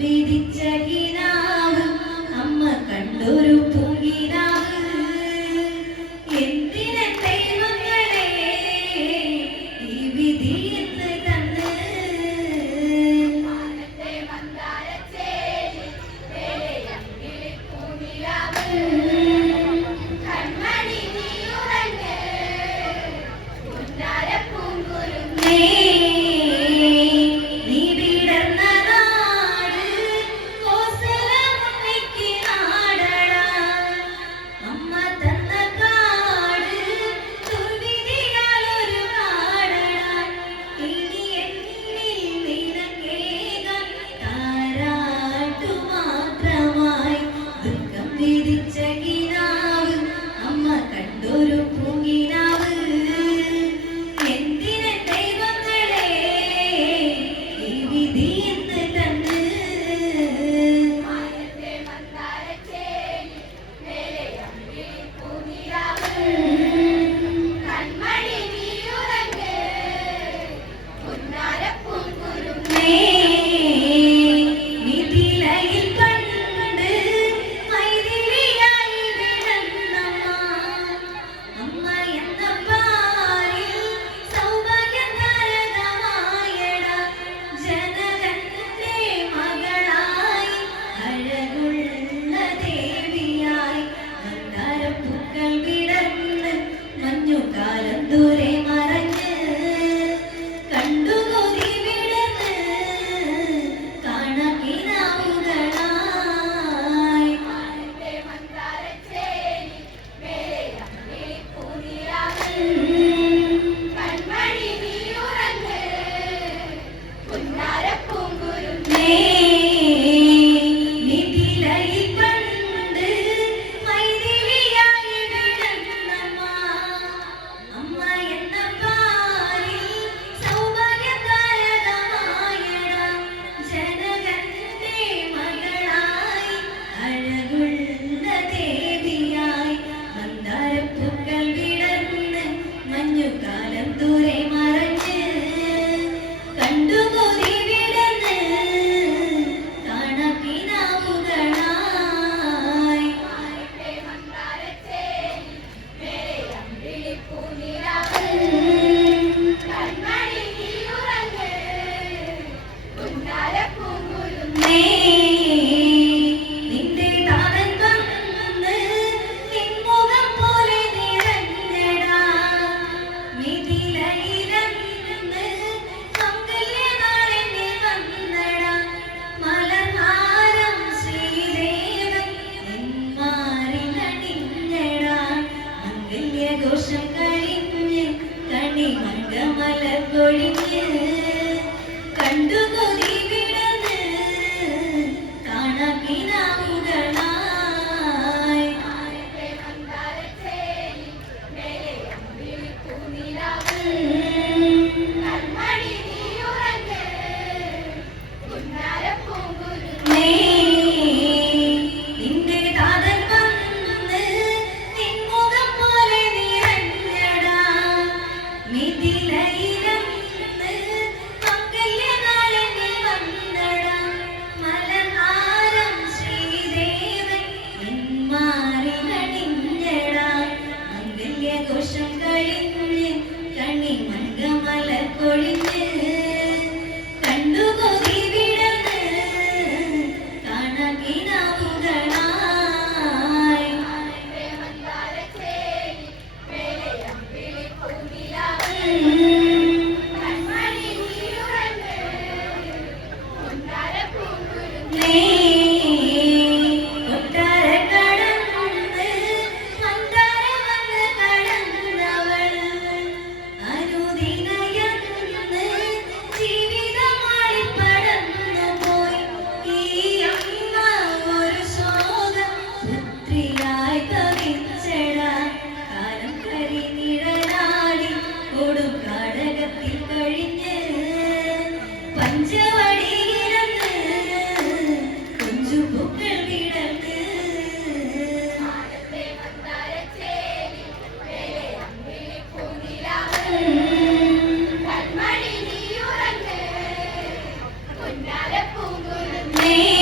വിധിച്ച Hare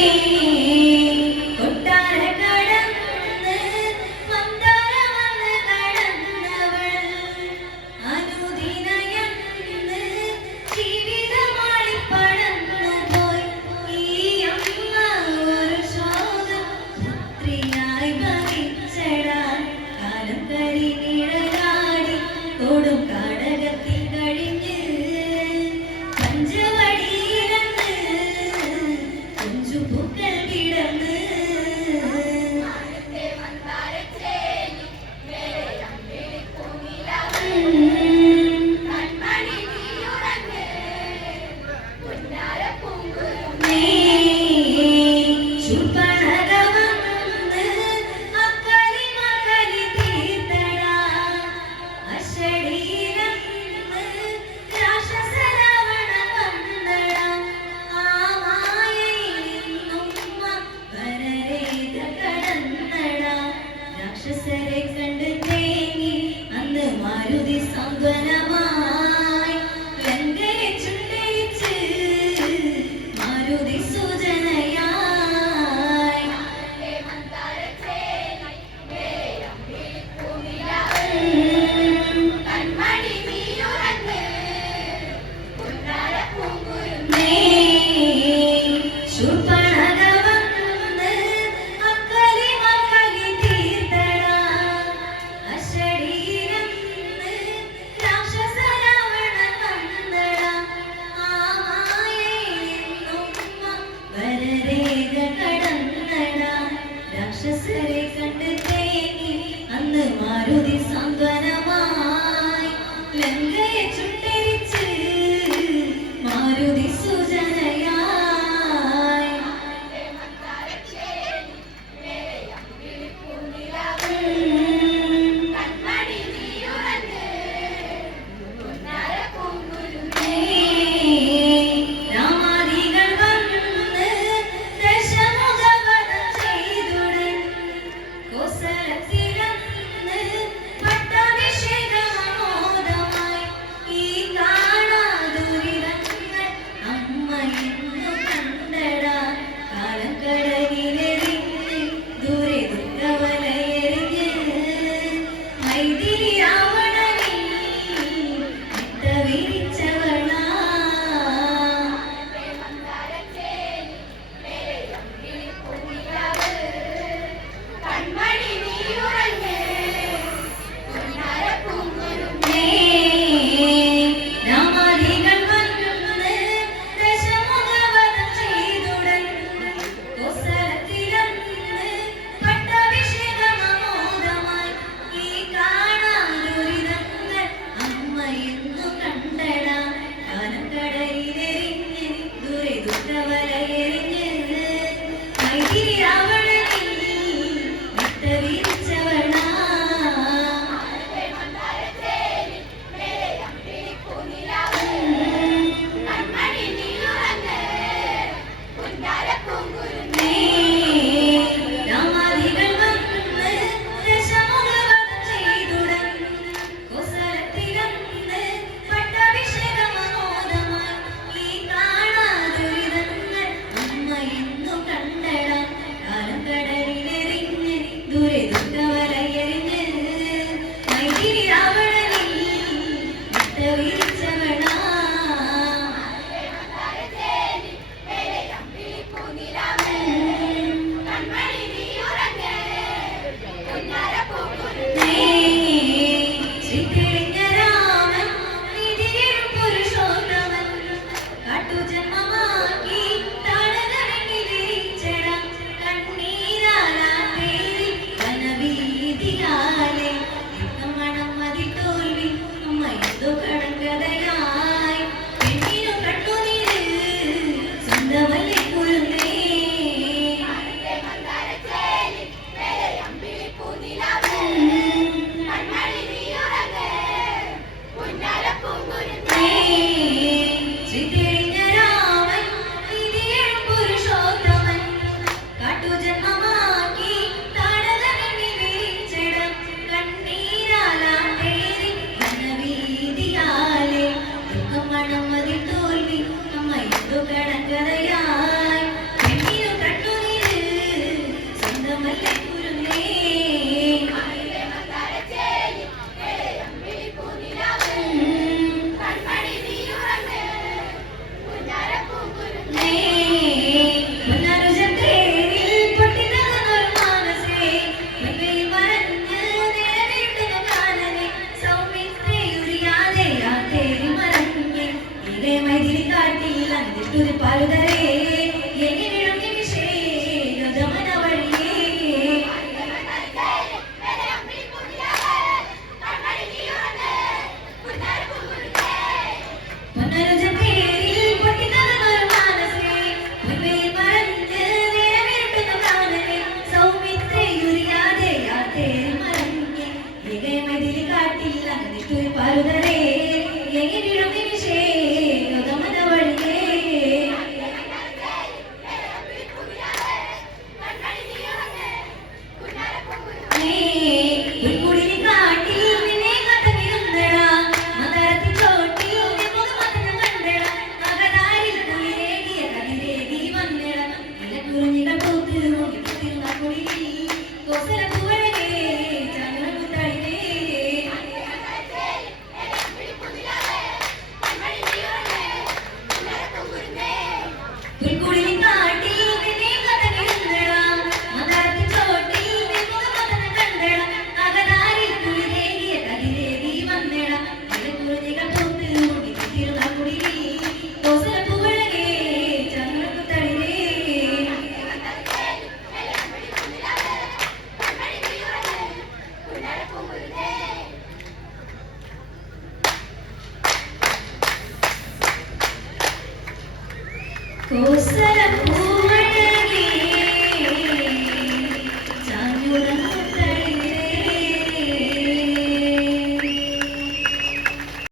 பல்தரே